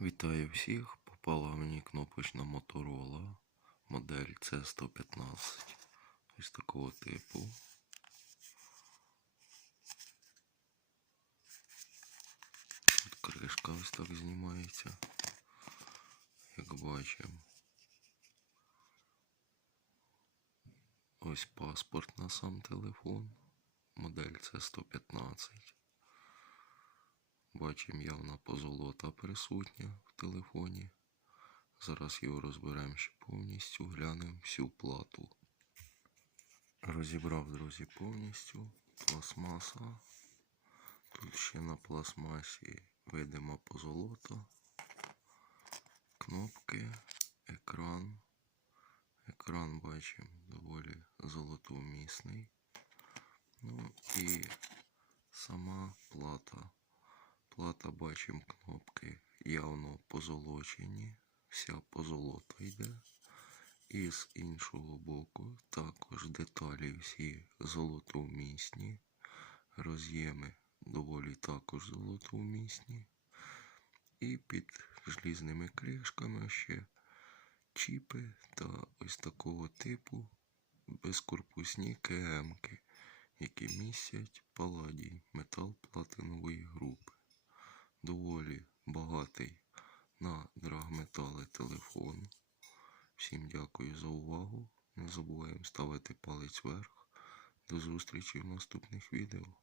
Вітаю всіх! Попала мені кнопочна Motorola модель C115 ось такого типу. Тут кришка ось так знімається, як бачимо. Ось паспорт на сам телефон. Модель C115. Бачимо явна позолота присутня в телефоні. Зараз його розберемо ще повністю, глянемо всю плату. Розібрав, друзі, повністю. Пластмаса. Тут ще на пластмасі видима позолота. Кнопки, екран. Екран бачимо доволі золотовмісний. Ну і сама плата. Плата бачимо кнопки явно позолочені, вся позолота йде. І з іншого боку також деталі всі золотовмісні, роз'єми доволі також золотовмісні. І під желізними кришками ще чіпи та ось такого типу безкорпусні КМки, які містять паладій метал платинової групи доволі багатий на драгметали телефон. Всім дякую за увагу. Не забуваємо ставити палець вверх. До зустрічі в наступних відео.